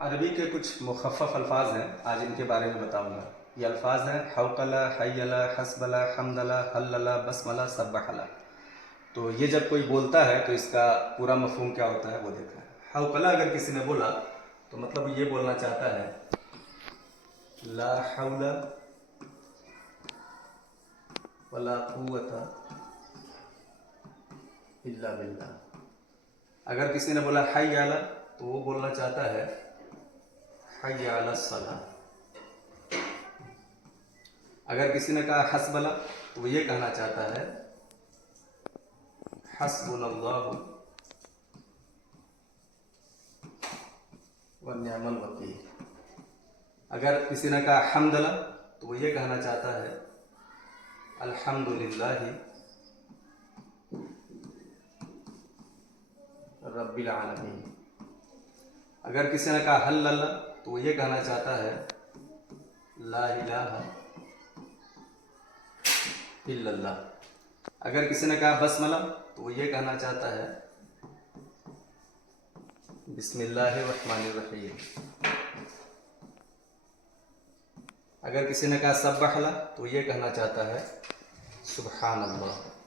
عربی کے کچھ مخفف الفاظ ہیں، آج ان کے بارے میں بتاؤں گا۔ یہ الفاظ ہیں حوقلہ، حیلہ، حسبلہ، حمدلہ، حللہ، بسملہ، سبحلہ۔ تو یہ جب کوئی بولتا ہے تو اس کا پورا مفہوم کیا ہوتا ہے وہ دیکھیں۔ حوقلہ اگر کسی نے بولا تو مطلب یہ بولنا چاہتا ہے لا حول ولا قوت الا باللہ۔ اگر کسی نے بولا حی علی تو وہ بولنا چاہتا ہے حی علی الصلاۃ۔ اگر کسی نے کہا حسبنا تو وہ یہ کہنا چاہتا ہے حسبنا اللہ ونعم الوکیل۔ اگر کسی نے کہا حمدلہ تو وہ یہ کہنا چاہتا ہے الحمدللہ رب العالمین۔ اگر کسی نے کہا حللہ تو وہ یہ کہنا چاہتا ہے لا الہ الا اللہ۔ اگر کسی نے کہا بسملہ تو وہ یہ کہنا چاہتا ہے بسم اللہ الرحمن الرحیم۔ اگر کسی نے کہا سبحلہ تو یہ کہنا چاہتا ہے سبحان اللہ۔